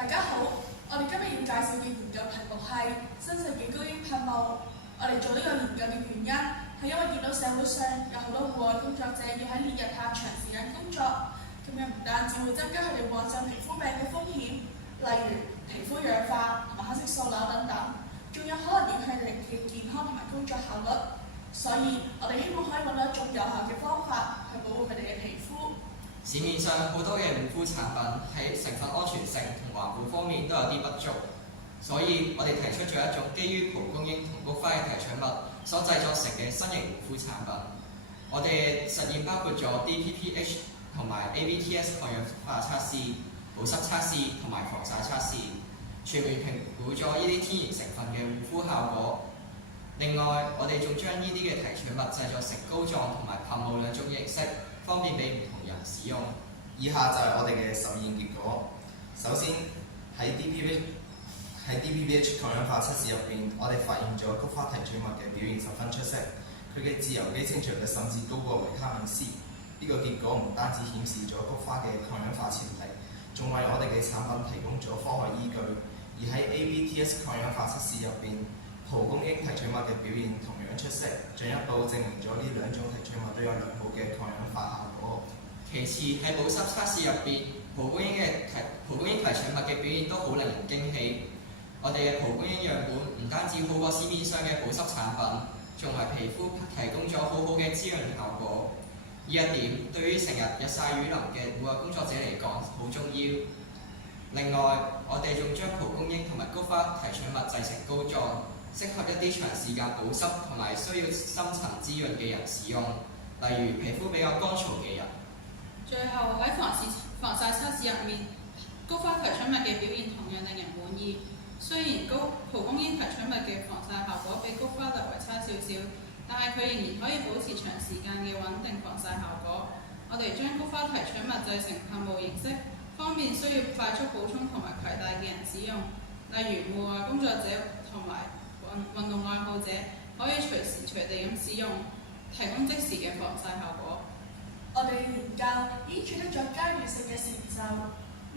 大家好，我哋今日要介紹嘅研究題目係新世紀高英噴霧。我哋做呢個研究嘅原因係因為見到社會上有好多戶外工作者要喺烈日下長時間工作，咁樣唔單止會增加佢哋患上皮膚病嘅風險，例如皮膚氧化同埋黑色素瘤等等，仲有可能影響你嘅健康同埋工作效率。所以我哋希望可以揾到一種有效嘅方法去保護佢哋嘅皮膚。市面上好多嘅護膚產品喺成分安全性同環保方面都有啲不足，所以我哋提出咗一種基於蒲公英同菊花嘅提取物所製作成嘅新型護膚產品。我哋實驗包括咗 DPPH 同埋 ABTS 抗氧化測試、保濕測試同埋防曬測試，全面評估咗呢啲天然成分嘅護膚效果。另外，我哋仲將呢啲嘅提取物製作成膏狀同埋噴霧兩種形式，方便俾唔同人使用。以下就係我哋嘅實驗結果。首先喺 DPPH 抗氧化測試入邊，我哋發現咗菊花提取物嘅表現十分出色，佢嘅自由基清除率甚至高過維他命 C。呢個結果唔單止顯示咗菊花嘅抗氧化潛力，仲為我哋嘅產品提供咗科學依據。而喺 ABTS 抗氧化測試入邊，蒲公英提取物嘅表現同樣出色，進一步證明咗呢兩種提取物都有良好嘅抗氧化效果。其次喺保濕測試入邊，蒲公英提取物嘅表現都好令人驚喜。我哋嘅蒲公英樣本唔單止好過市面上嘅保濕產品，仲為皮膚提供咗好好嘅滋潤效果。呢一點對於成日日曬雨淋嘅戶外工作者嚟講好重要。另外，我哋仲將蒲公英同埋菊花提取物製成膏狀，適合一啲長時間保濕同埋需要深層滋潤嘅人使用，例如皮膚比較乾燥嘅人。最後喺防曬測試入面，菊花提取物嘅表現同樣令人滿意。雖然蒲公英提取物嘅防曬效果比菊花略為差少少，但係佢仍然可以保持長時間嘅穩定防曬效果。我哋將菊花提取物製成噴霧形式，方便需要快速補充同埋攜帶嘅人使用，例如戶外工作者同埋運動愛好者可以隨時隨地咁使用，提供即時嘅防曬效果。我哋嘅研究已經取得咗階段性嘅成就，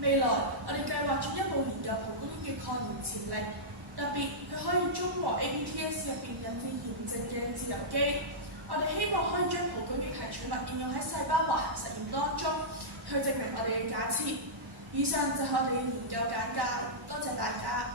未來我哋計劃進一步研究蒲公英嘅抗炎潛力，特別佢可以中和 ABTS 入邊引致炎症嘅自由基。我哋希望可以將蒲公英提取物應用喺細胞滑行實驗當中，去證明我哋嘅假設。以上就係我哋嘅研究簡介，多謝大家。